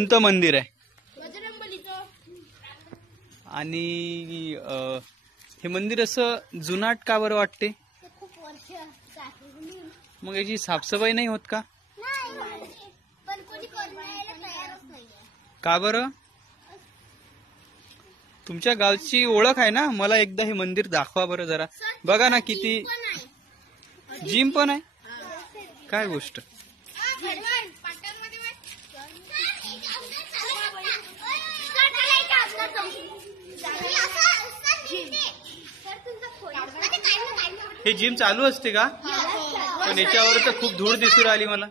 कोणतं मंदिर आहे? बजरंगबलीचं. आणि हे मंदिर असं जुनाट का बरं वाटते? ते खूप वर्ष झाली. मग याची साफसफाई नाही होत का? नाही, पण कोणी करायला तयारच नाहीये. का बरं? तुमच्या गावची ओळख आहे ना, मला एकदा हे मंदिर दाखवा बरं जरा. बघा ना किती जिम पण आहे. काय गोष्ट. हे जिम चालू असते का? पण याच्यावर तर खूप धूळ दिसू राहिली मला.